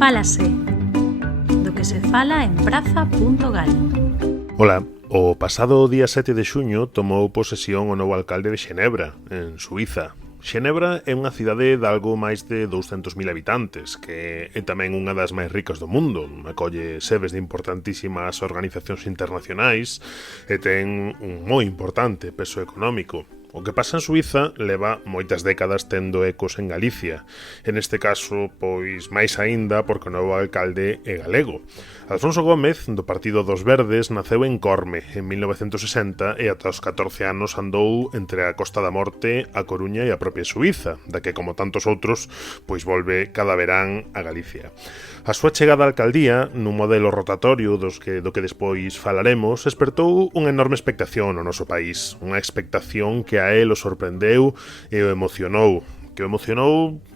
Fálase, do que se fala en praza.gal. Ola, o pasado día 7 de xuño tomou posesión o novo alcalde de Xenebra, en Suíza. Xenebra é unha cidade de algo máis de 200.000 habitantes, que é tamén unha das máis ricas do mundo. Acolle sedes de importantísimas organizacións internacionais e ten un moi importante peso económico. O que pasa en Suíza leva moitas décadas tendo ecos en Galicia. En este caso, pois máis aínda porque o novo alcalde é galego. Alfonso Gómez, do Partido dos Verdes, naceu en Corme en 1960 e ata os 14 anos andou entre a Costa da Morte, a Coruña e a propia Suíza, da que, como tantos outros, pois volve cada verán a Galicia. A súa chegada á alcaldía, nun modelo rotatorio do que despois falaremos, despertou unha enorme expectación no noso país, unha expectación que a él o sorprendeu e o emocionou,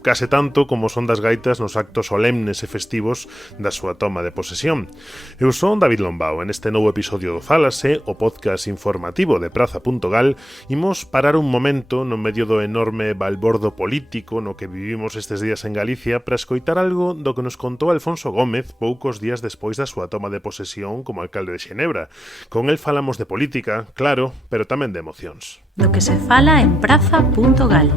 case tanto como son das gaitas nos actos solemnes e festivos da súa toma de posesión. Eu son David Lombao, en este novo episodio do Fálase, o podcast informativo de praza.gal, imos parar un momento no medio do enorme balbordo político no que vivimos estes días en Galicia para escoitar algo do que nos contou Alfonso Gómez poucos días despois da súa toma de posesión como alcalde de Xenebra. Con el falamos de política, claro, pero tamén de emocións. Do que se fala en praza.gal.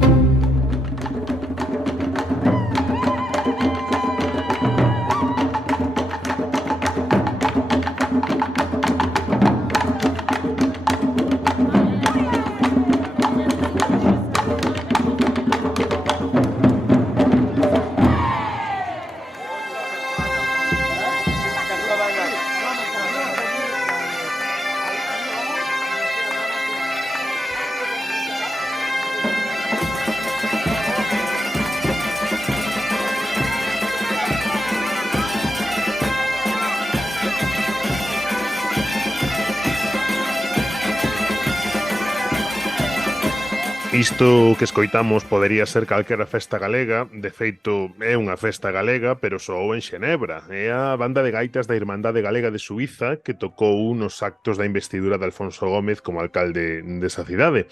Isto que escoitamos podería ser calquera festa galega, de feito é unha festa galega, pero soou en Xenebra. É a banda de gaitas da Irmandade Galega de Suíza que tocou nos actos da investidura de Alfonso Gómez como alcalde desa cidade.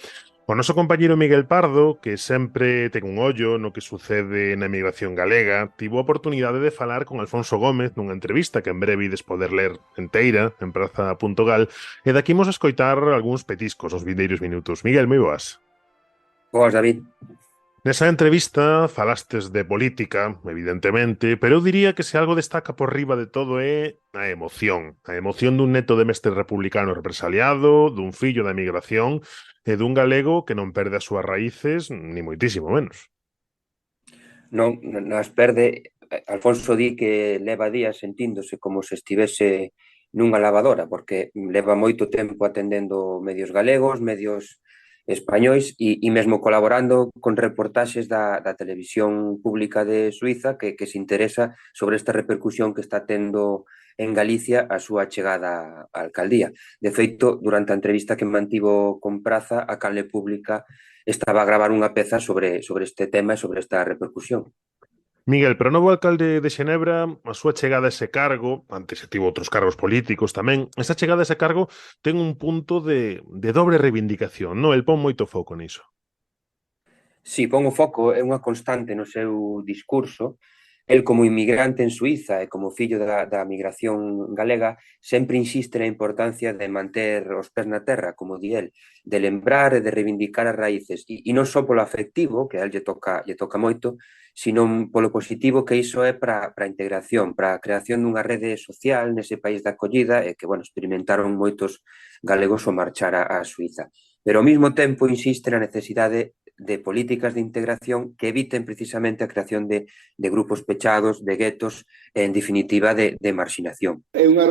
O noso compañeiro Miguel Pardo, que sempre ten un ollo no que sucede na emigración galega, tivo a oportunidade de falar con Alfonso Gómez nunha entrevista que en breve ides poder ler enteira en praza.gal, e daqui imos a escoitar algúns petiscos nos vindeiros minutos. Miguel, moi boas. Boas, David. Nesa entrevista falastes de política, evidentemente, pero eu diría que se algo destaca por riba de todo é a emoción dun neto de mestre republicano represaliado, dun fillo da emigración e dun galego que non perde as súas raíces, ni moitísimo menos. Non as perde. Alfonso di que leva días sentíndose como se estivese nunha lavadora, porque leva moito tempo atendendo medios galegos, medios españois e mesmo colaborando con reportaxes da televisión pública de Suíza que se interesa sobre esta repercusión que está tendo en Galicia a súa chegada á alcaldía. De feito, durante a entrevista que mantivo con Praza, a canle pública estaba a gravar unha peza sobre este tema e sobre esta repercusión. Miguel, pero o novo alcalde de Xenebra, a súa chegada a ese cargo, antes se tivo outros cargos políticos tamén, esa chegada a ese cargo ten un punto de dobre reivindicación, non? El pon moito foco niso. Si, pon o foco, é unha constante no seu discurso. El, como inmigrante en Suíza e como fillo da migración galega, sempre insiste na importancia de manter os pés na terra, como di el, de lembrar e de reivindicar as raíces, e non só polo afectivo, que a él lle toca moito, sino polo positivo que iso é para a integración, para a creación dunha rede social nese país de acollida e que, experimentaron moitos galegos ao marchar a Suíza. Pero ao mesmo tempo insiste na necesidade de políticas de integración que eviten precisamente a creación de grupos pechados, de guetos, en definitiva de marxinación. É unha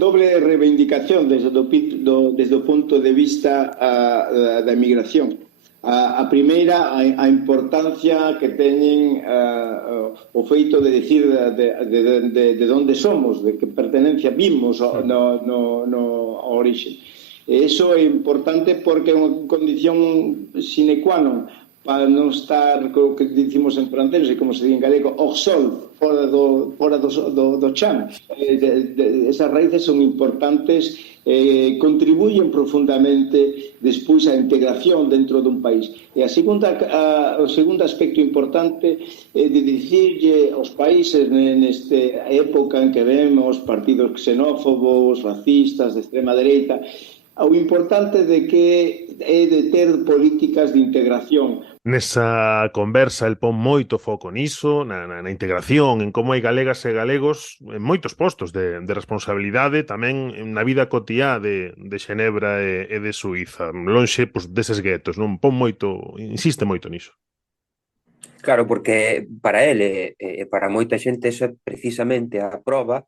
doble reivindicación desde o punto de vista da emigración. A primeira, a importancia que teñen o feito de decir de onde somos, de que pertenencia vimos no orixe. E iso é importante porque é unha condición sine qua non para non estar co que dicimos en francés e como se di en galego, hors sol, fora do chan. Esas raíces son importantes, contribuyen profundamente despois á integración dentro dun país. E o segundo aspecto importante é de dicirlle aos países nesta época en que vemos partidos xenófobos, racistas, de extrema dereita, o importante de que é de ter políticas de integración. Nesa conversa el pon moito foco niso, na integración, en como hai galegas e galegos en moitos postos de responsabilidade, tamén na vida cotiá de Xenebra e de Suíza, lonxe deses guetos, non? Insiste moito niso. Claro, porque para ele e para moita xente esa é precisamente a proba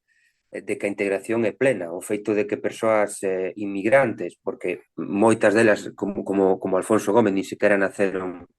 de que a integración é plena, o feito de que persoas inmigrantes, porque moitas delas, como Alfonso Gómez, ni sequera naceron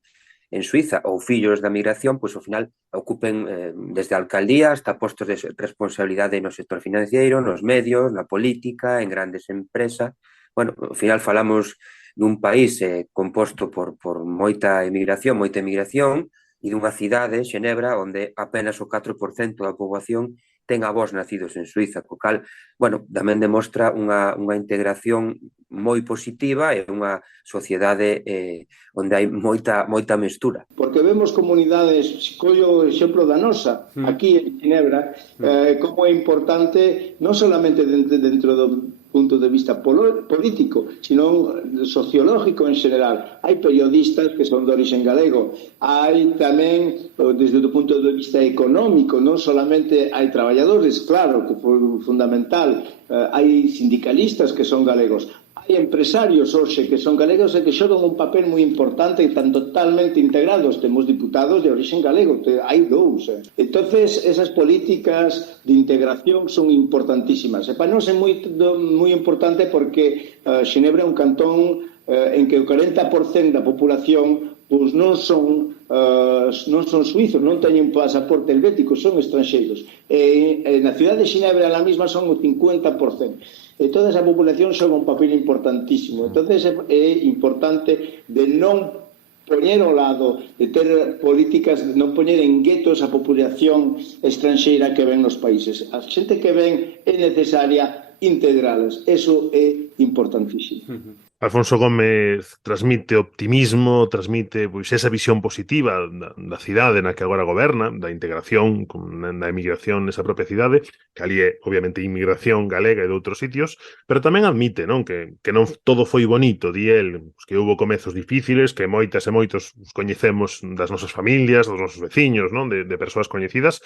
en Suiza, ou fillos da migración, pois ao final ocupen desde a alcaldía hasta postos de responsabilidade no sector financiero, nos medios, na política, en grandes empresas. Bueno, ao final falamos dun país composto por moita emigración, e dunha cidade, Xenebra, onde apenas o 4% da poboación ten avós nacidos en Suiza, co cal, bueno, tamén demostra unha integración moi positiva e unha sociedade onde hai moita mestura. Porque vemos comunidades, collo o exemplo da nosa, aquí en Ginebra, como é importante non solamente dentro do punto de vista político, sino sociológico en general. Hai periodistas que son de origen galego, hai tamén, desde o punto de vista económico, non solamente hai traballadores, claro, que foi fundamental, hai sindicalistas que son galegos, hai empresarios hoxe que son galegos e que xogan un papel moi importante e están totalmente integrados. Temos diputados de origen galego, hai dous. Entonces, esas políticas de integración son importantísimas. E para nós é moi importante porque Xenebra é un cantón en que o 40% da población pois non son suizos, non teñen pasaporte helvético, son estranxeiros. E na cidade de Xinebra a mesma son o 50%. E toda esa población xoga un papel importantísimo. Entonces é importante de non poñer ao lado, de ter políticas, de non poñer en guetos a populación estranxeira que ven nos países. A xente que ven é necesaria integralas. Eso é importantísimo. Alfonso Gómez transmite optimismo, transmite esa visión positiva da cidade na que agora goberna, da integración, da emigración nesa propia cidade, que ali é, obviamente, inmigración galega e de outros sitios, pero tamén admite, non, que non todo foi bonito, di el, que houve comezos difíciles, que moitas e moitos coñecemos das nosas familias, dos nosos veciños, non, de persoas coñecidas.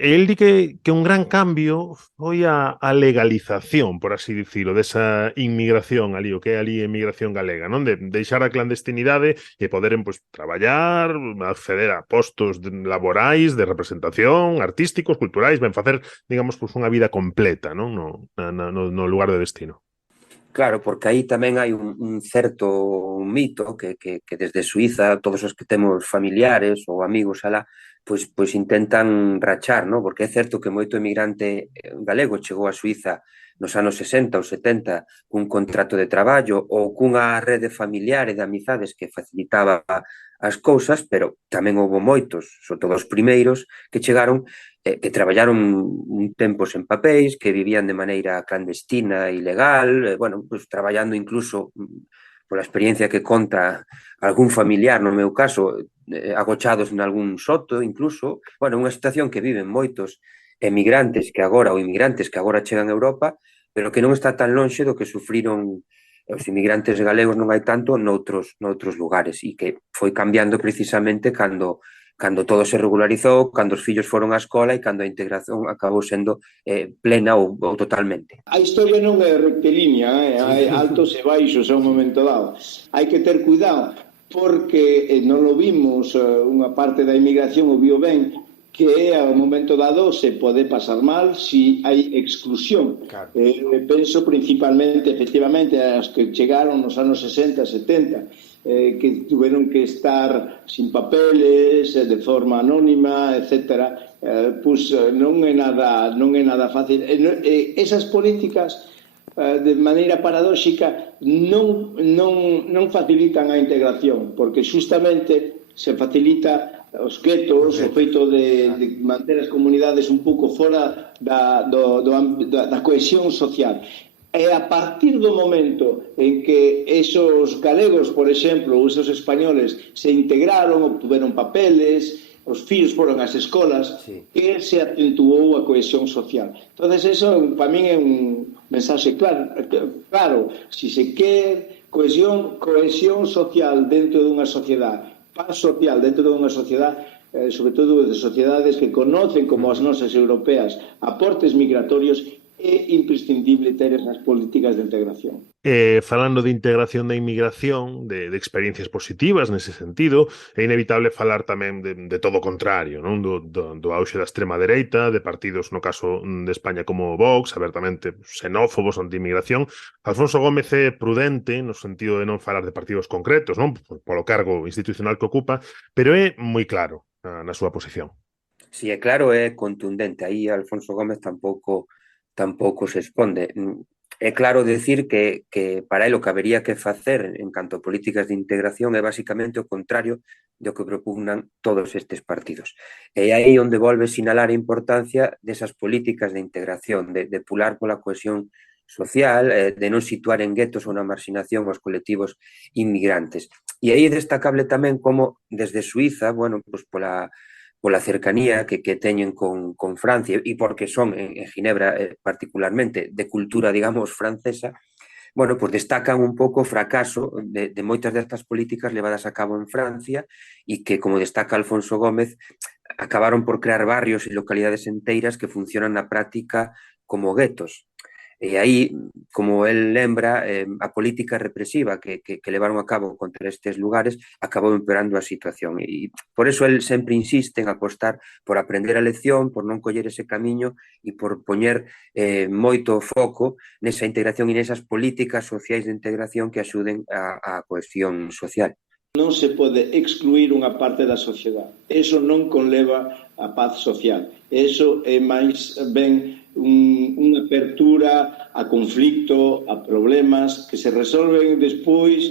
El di que un gran cambio foi a legalización, por así dicilo, desa inmigración ali, o que é ali a inmigración galega, non? De deixar a clandestinidade e poderen, traballar, acceder a postos laborais, de representación, artísticos, culturais, facer, digamos, unha vida completa, non? No lugar de destino. Claro, porque aí tamén hai un certo mito que desde Suiza todos os que temos familiares ou amigos alá pois intentan rachar, non? Porque é certo que moito emigrante galego chegou a Suiza nos anos 60 ou 70 cun contrato de traballo ou cunha rede familiar e de amizades que facilitaba as cousas, pero tamén houve moitos, sobre todo os primeiros, que chegaron, que traballaron un tempo sen papéis, que vivían de maneira clandestina e ilegal, traballando incluso, pola experiencia que conta algún familiar, no meu caso, agochados en algún soto, incluso, unha situación que viven moitos emigrantes que agora, ou inmigrantes que agora chegan a Europa, pero que non está tan lonxe do que sufriron os inmigrantes galegos non hai tanto noutros lugares e que foi cambiando precisamente cando todo se regularizou, cando os fillos foron á escola e cando a integración acabou sendo plena ou totalmente. A historia non é rectilínea, hai altos e baixos a un momento dado. Hai que ter cuidado porque non lo vimos, unha parte da inmigración o viu ben, que a un momento dado se pode pasar mal si hai exclusión. Claro. Penso principalmente, efectivamente, as que chegaron nos anos 60, 70, que tuveron que estar sin papeles, de forma anónima, etc. Pois non é nada fácil. Esas políticas, de maneira paradóxica, non facilitan a integración, porque justamente se facilita os guetos, o feito de manter as comunidades un pouco fora da cohesión social. E a partir do momento en que esos galegos, por exemplo, ou esos españoles se integraron, obtuveron papeles, os fillos foron ás escolas, que se acentuou a cohesión social. Entonces, eso para min é un mensaxe claro, si se quer cohesión social dentro dunha sociedade, paz social dentro dunha sociedade, sobre todo de sociedades que conocen como as nosas europeas aportes migratorios, é imprescindible ter esas políticas de integración. Falando de integración da inmigración, de experiencias positivas nese sentido, é inevitable falar tamén de todo o contrario, non? Do auxe da extrema dereita, de partidos, no caso de España, como Vox, abertamente xenófobos, anti-inmigración. Alfonso Gómez é prudente no sentido de non falar de partidos concretos, non? Polo cargo institucional que ocupa, pero é moi claro na súa posición. Si é claro, é contundente. Aí Alfonso Gómez tampouco se esconde. É claro decir que para ele o que habería que facer en canto a políticas de integración é basicamente o contrario do que propugnan todos estes partidos. E aí onde volve sinalar a importancia desas políticas de integración, de pular pola cohesión social, de non situar en guetos ou na marxinación aos colectivos inmigrantes. E aí é destacable tamén como desde Suíza, bueno, pois pola cercanía que teñen con Francia e porque son en Ginebra particularmente de cultura, digamos, francesa, bueno, pues destacan un pouco o fracaso de moitas destas políticas levadas a cabo en Francia e que, como destaca Alfonso Gómez, acabaron por crear barrios e localidades enteiras que funcionan na práctica como guetos. E aí, como el lembra, a política represiva que levaron a cabo contra estes lugares acabou empeorando a situación. E por eso el sempre insiste en apostar por aprender a lección, por non coller ese camiño e por poñer moito foco nesa integración e nesas políticas sociais de integración que axuden á cohesión social. Non se pode excluir unha parte da sociedade. Eso non conleva a paz social. Eso é máis ben unha apertura a conflicto, a problemas que se resolven despois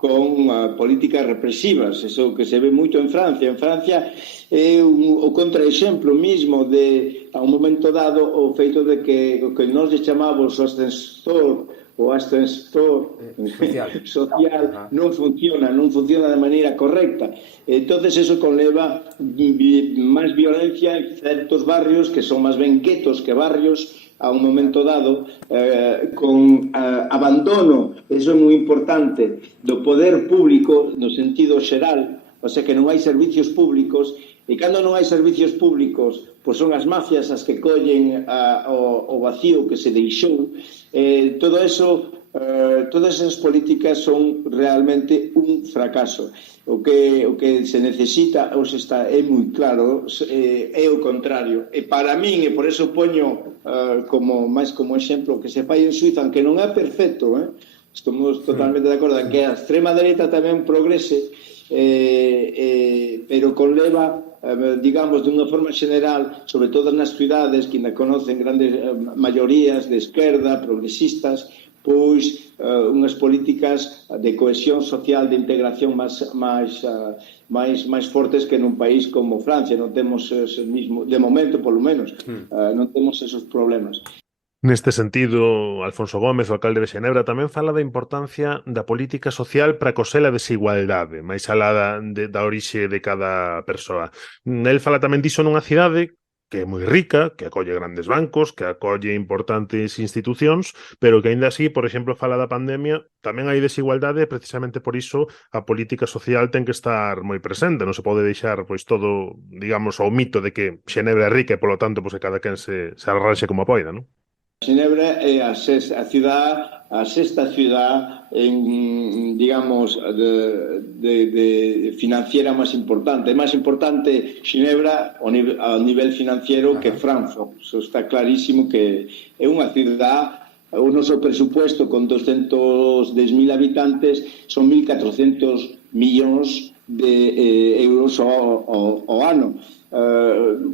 con políticas represivas. Eso que se ve moito en Francia. En Francia é o contraexemplo mismo de, a un momento dado, o feito de que o que nós chamamos o ascensor social non funciona de maneira correcta. Entonces eso conleva máis violencia en certos barrios que son máis ben guetos que barrios a un momento dado, con abandono, eso é moi importante, do poder público no sentido xeral, o sea que non hai servicios públicos. E cando non hai servicios públicos, pois son as mafias as que collen o vacío que se deixou. Todo eso, todas esas políticas son realmente un fracaso. O que se necesita, é moi claro, é o contrario. E para min, e por eso poño máis como exemplo que se fai en Suiza, aunque non é perfecto, estamos totalmente de acordo en que a extrema dereita tamén progrese, pero conleva, digamos, de unha forma general, sobre todo nas cidades que ainda conocen grandes maiorías de esquerda, progresistas, pois unhas políticas de cohesión social, de integración máis fortes que nun país como Francia. Non temos ese mismo, de momento, polo menos, non temos esos problemas. Neste sentido, Alfonso Gómez, o alcalde de Xenebra, tamén fala da importancia da política social para coser a desigualdade, máis alá da orixe de cada persoa. El fala tamén diso nunha cidade que é moi rica, que acolle grandes bancos, que acolle importantes institucións, pero que aínda así, por exemplo, fala da pandemia, tamén hai desigualdade e precisamente por iso a política social ten que estar moi presente. Non se pode deixar pois todo, digamos, ao mito de que Xenebra é rica e, polo tanto, pois, que cada quen se arranxe como poida, non? Ginebra é a sexta ciudad en, digamos, de financiera máis importante. É máis importante Ginebra a nivel financiero que Frankfurt. Eso está clarísimo que é unha ciudad. O noso presupuesto con 210.000 habitantes son 1.400 millóns de euros ao ano.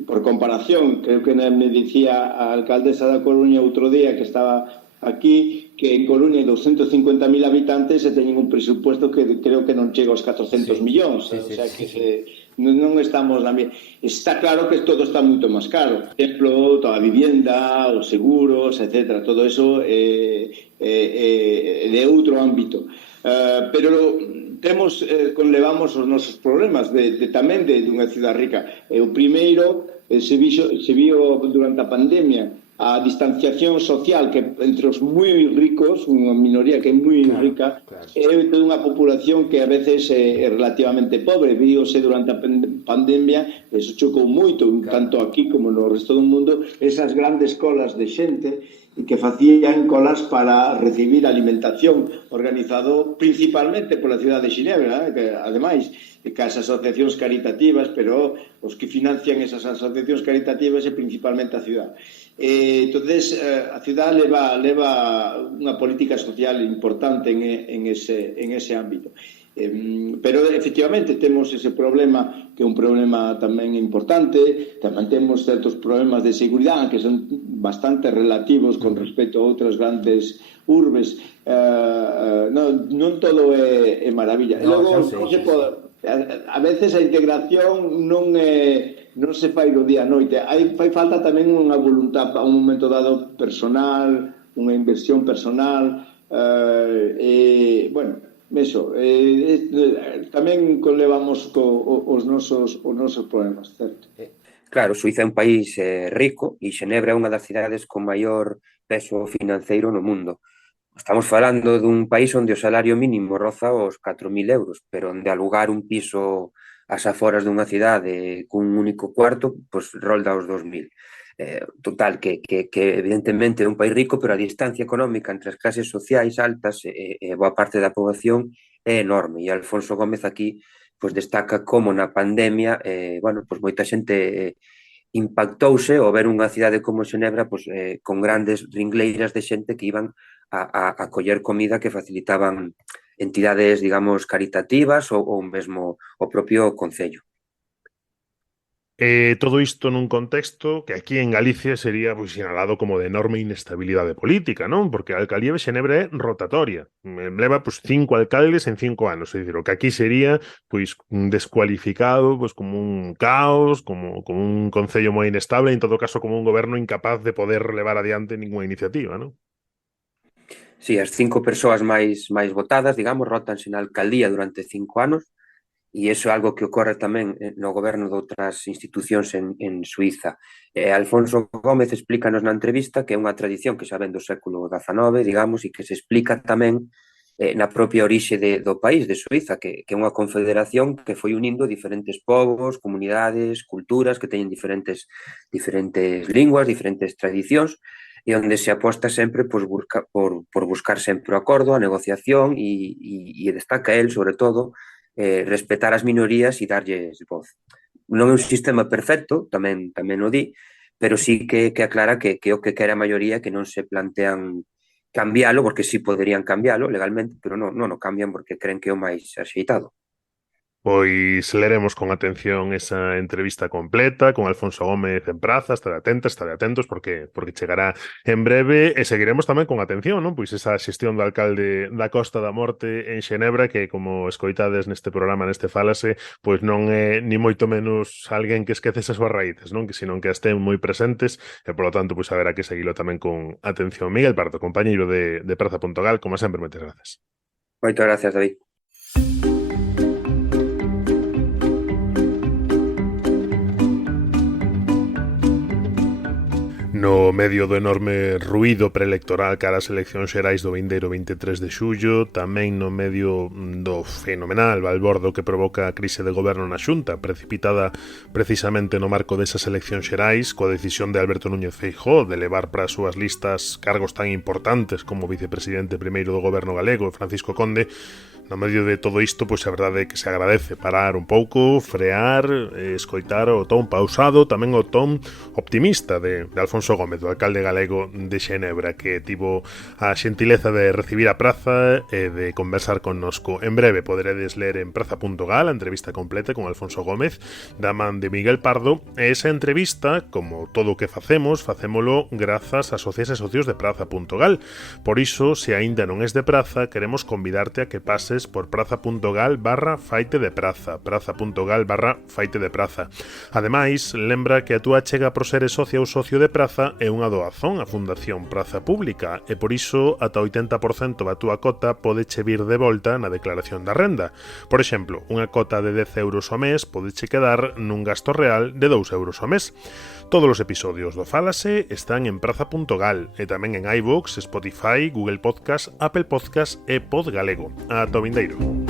Por comparación, creo que me dicía a alcaldesa da Coruña outro día que estaba aquí, que en Coruña hai 250.000 habitantes e teñen un presupuesto que creo que non chega aos 400 millóns. O sea, que non estamos na mesma. Está claro que todo está moito máis caro. Por exemplo, toda a vivienda, os seguros, etc. Todo eso é de outro ámbito. Pero conlevamos os nosos problemas tamén de unha cidade rica. O primeiro se viu durante a pandemia a distanciación social que entre os moi ricos, unha minoría que é moi rica, e toda unha población que a veces é relativamente pobre. Víose durante a pandemia, eso chocou moito, tanto aquí como no resto do mundo, esas grandes colas de xente que facían colas para recibir alimentación, organizado principalmente pola cidade de Xinebra, que ademais cas asociacións caritativas, pero os que financian esas asociacións caritativas é principalmente a cidade. Entonces, a cidade leva unha política social importante en ese ámbito. Pero efectivamente temos ese problema, que é un problema tamén importante. Tamén temos certos problemas de seguridade que son bastante relativos con respecto a outras grandes urbes. Non todo é maravilla. Logo, a veces a integración non se fai do día a noite. Fai falta tamén unha voluntad a un momento dado personal, unha inversión personal, bueno, eso, tamén conlevamos os nosos problemas, certo? Claro, Suiza é un país rico e Xenebra é unha das cidades con maior peso financeiro no mundo. Estamos falando dun país onde o salario mínimo roza os 4.000 euros, pero onde alugar un piso ás aforas dunha cidade cun único cuarto, pois rolda os 2.000. Total, que evidentemente é un país rico, pero a distancia económica entre as clases sociais altas e boa parte da poboación é enorme. E Alfonso Gómez aquí pois destaca como na pandemia, bueno, pois moita xente impactouse ao ver unha cidade como Xenebra pois, con grandes ringleiras de xente que iban a coller comida que facilitaban entidades, digamos, caritativas ou mesmo o propio Concello. Todo isto nun contexto que aquí en Galicia sería pois, sinalado como de enorme inestabilidade política, non? Porque a alcaldía de Xenebra é rotatoria. Leva pois, 5 alcaldes en 5 anos. É dicir, o que aquí sería pois, descualificado pois, como un caos, como un concello moi inestable, en todo caso como un goberno incapaz de poder levar adiante ninguna iniciativa, non? Sí, as 5 persoas máis votadas, digamos, rotanse na alcaldía durante 5 anos, e iso é algo que ocorre tamén no goberno de outras institucións en Suiza. Alfonso Gómez explícanos na entrevista que é unha tradición que xa ven do século XIX, digamos, e que se explica tamén na propia orixe do país, de Suiza, que é unha confederación que foi unindo diferentes povos, comunidades, culturas, que teñen diferentes linguas, diferentes tradicións, e onde se aposta sempre por buscar sempre o acordo, a negociación, e destaca el, sobre todo, respetar as minorías e darlles voz. Non é un sistema perfecto, tamén o di, pero sí que aclara que o que quere a maioría que non se plantean cambiálo, porque sí poderían cambiálo legalmente, pero non o cambian porque creen que é o máis axeitado. Pois leremos con atención esa entrevista completa con Alfonso Gómez en Praza, estaré atentos porque chegará en breve e seguiremos tamén con atención, non? Pois esa xestión do alcalde da Costa da Morte en Xenebra que, como escoitades neste programa, neste Fálase, pois non é ni moito menos alguén que esquece as súas raíces, non? Que senón que as ten moi presentes e, polo tanto, pois haberá que seguilo tamén con atención. Miguel Pardo, compañeiro de Praza.gal, como sempre, moitas grazas. Moitas gracias, David. No medio do enorme ruído preelectoral cara ás eleccións xerais do vindeiro 23 de xullo, tamén no medio do fenomenal balbordo que provoca a crise de goberno na Xunta, precipitada precisamente no marco desas eleccións xerais, coa decisión de Alberto Núñez Feijóo de levar para as súas listas cargos tan importantes como vicepresidente primeiro do goberno galego, Francisco Conde, no medio de todo isto, pois a verdade é que se agradece parar un pouco, frear, escoitar o ton pausado, tamén o ton optimista de Alfonso Gómez, do alcalde galego de Xenebra, que tivo a xentileza de recibir a praza e de conversar connosco. En breve poderedes ler en praza.gal a entrevista completa con Alfonso Gómez, da man de Miguel Pardo, e esa entrevista, como todo o que facémolo grazas a socias e socios de praza.gal. Por iso, se aínda non és de Praza, queremos convidarte a que pases por praza.gal/faite de praza, praza.gal/faite de praza. Ademais, lembra que a túa chega por seres socia ou socio de Praza é unha doazón á Fundación Praza Pública e por iso ata 80% da túa cota podeche vir de volta na declaración da renda. Por exemplo, unha cota de 10 euros ao mes podeche quedar nun gasto real de 2 euros ao mes. Todos os episodios do Fálase están en praza.gal e tamén en iVoox, Spotify, Google Podcast, Apple Podcast e Podgalego. Ata o vindeiro.